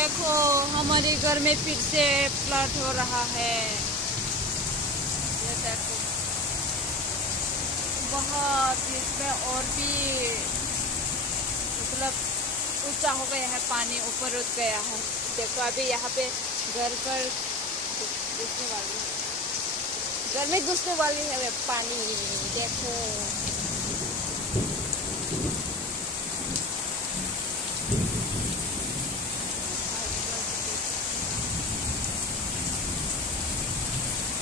देखो हमारे घर में फिर से फ्लड हो रहा है। ये देखो बहुत इसमें और भी मतलब ऊंचा हो गया है, पानी ऊपर उठ गया है। देखो अभी यहाँ पे घर पर घुसने वाली है, घर में घुसने वाली है पानी। देखो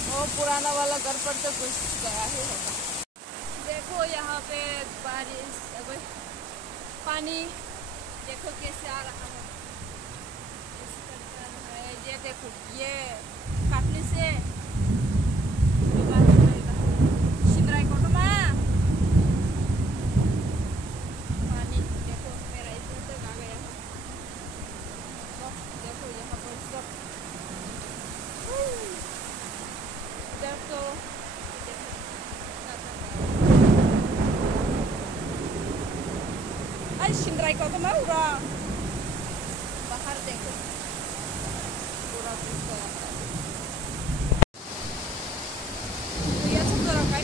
वो पुराना वाला घर पर तो घुस गया ही होगा। देखो यहाँ पे बारिश पानी देखो कैसे आ रहा है, ये देखो ये काटने से शिमराई कोटो में पानी देखो मेरा इधर तक आ गया है। देखो यहाँ पर सब इधर तो शिमराई कोटो में उड़ा बाहर देखो पूरा कुछ गया है। तो ये सब तो रखा है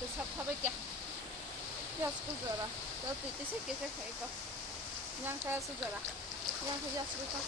तो सब खावे क्या प्याज को जरा तो तीते से कैसे खाएगा यहाँ का से जरा यहाँ से प्याज को खा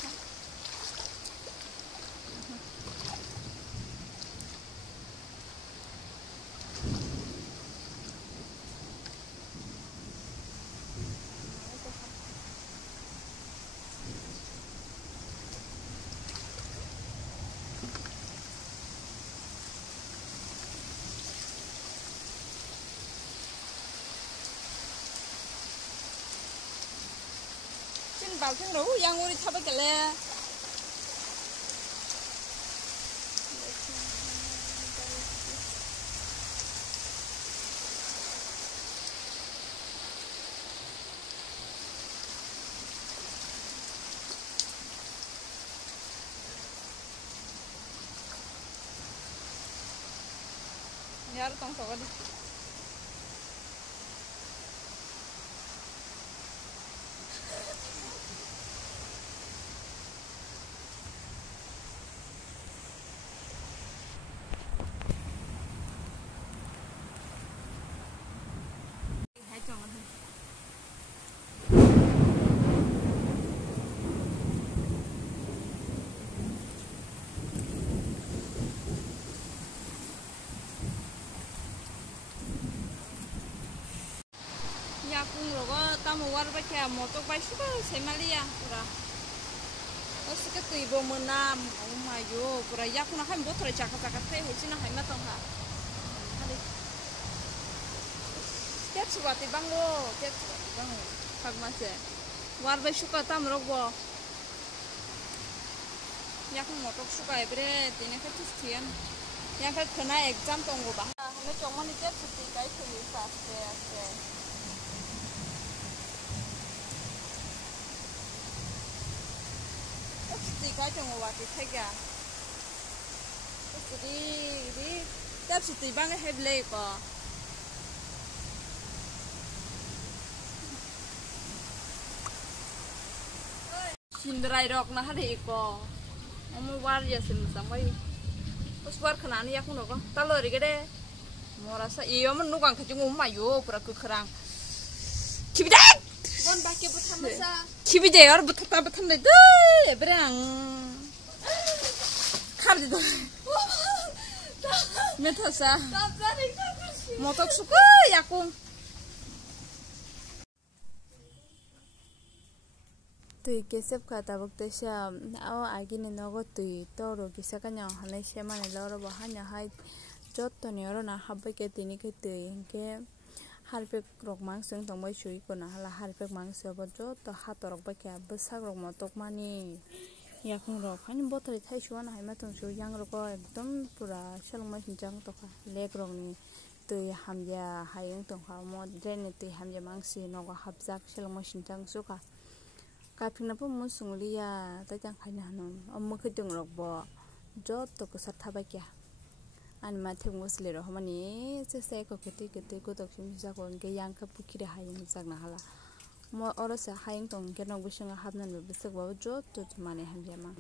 bảo thằng đủ yang udah coba kele nhớ tông số đi. Pun rogo tamu war baca motor baik suka semalia pura. Osi ke tu ibu menam, oh mayo pura ya pun akan botol cakap-cakap teh, heci nak hemat tong ha. Ada. Tiap suatu bang lo, tiap suatu bang lo. Kag masih. War baik suka tamu rogo. Ya pun motor suka ebre, ini kan cucian. Yang kan kena exam tunggu bah. Hanya cuma ni tiap suatu kai tulis aste. Cái trong ngồi thì thấy kìa, đi đáp sự tùy bằng cái hẹp lệ của, xin rai rock na hari của, ông war ya xin sampai, us war kena ni aku nopo, talo ri gede, mau rasa iyo menukang kecung mayo pura kerang, kibidat. Bon bakke butam masa kibi deh or butam deh deh berang kar deh Metasa. Motok suka yakung. Tui kesep kata bakte sha aw agini nogo tui toro kisa kanya hanai she mane loro bo hanya hai jotto ni oro na habbai ke tini ke tui ke harpek rok mangseng tongbai sui ko na hala harpek mangse bo jotto hatorok ba ke bwsak rok motok mani yakung rok hani bottle thai suana hai matong su yang rok ekdom pura shalma hinjang toka leg rok ni tui hamya hayung tongha mo drain ni tui hamya mangsi nogo habjak shalma hinjang suka kaping na po mo sungliya tajang khaina hanom ammo khidung rok bo jotto kusar thabai kya ani ma thek musle ro hamani se se ko kete ko tok sim ja ko ge yang ka pukhire hayung jak na hala mo oro sa hayung tong ke nok bisanga habnan be bisek bo jotto mane hamya ma